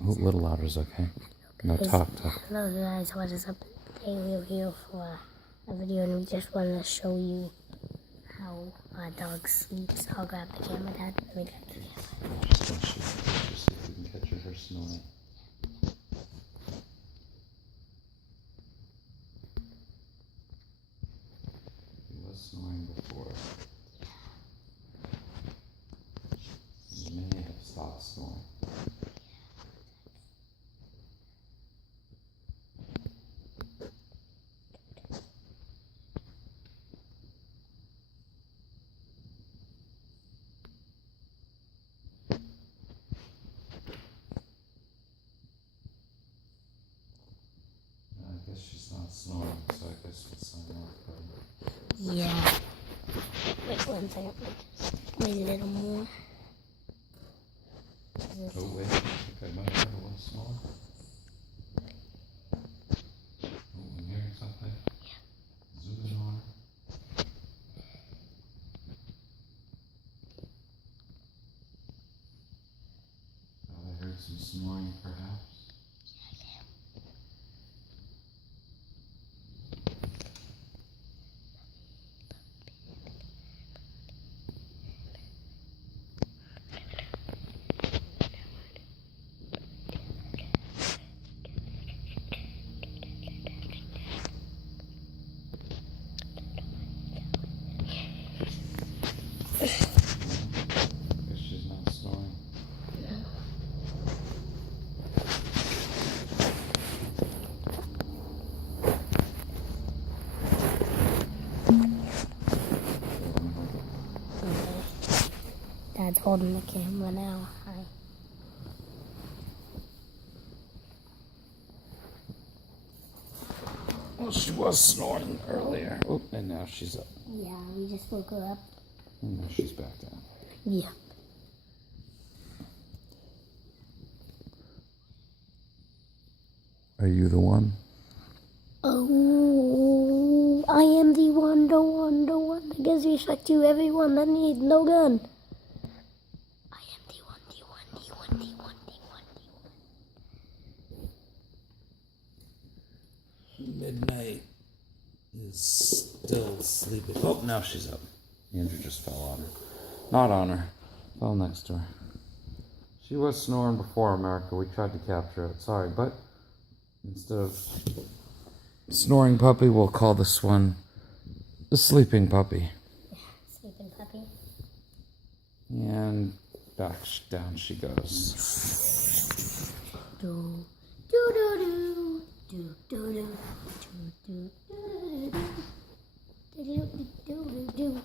Oh, a little louder is okay. No, talk. Hello guys, what is up? Today we're here for a video and we just want to show you how our dog sleeps. I'll grab the camera, Dad. Let me grab the camera. Just want you to see if we can catch her snoring. He was snoring before. He may have stopped snoring. I guess she's not snoring, so I guess we'll sign off. Yeah. Wait 1 second. Wait a little more. Oh wait, I think I might have a little snore. Oh, I'm hearing something. Yeah. Zoom in on her. Oh, I heard some snoring, perhaps. Guess she's not snoring. Okay. Dad's holding the camera now. Hi. Well, she was snoring earlier. Oh, and now she's up. Yeah, we just woke her up. And now she's back down. Yeah. Are you the one? Oh, I am the one that gives respect to everyone that needs no gun. I am the one. Midnight is still sleeping. Oh, now she's up. Andrew just fell on her. Not on her. Fell next to her. She was snoring before, America. We tried to capture it. Sorry, but instead of snoring puppy, we'll call this one the sleeping puppy. Sleeping puppy. And back down she goes. Do do do do do do do do do do.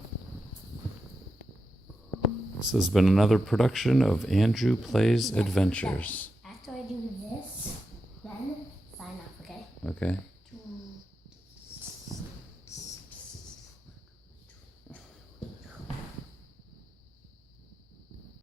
This has been another production of Andrew Playz Adventures. After I do this, then sign off, okay? Okay.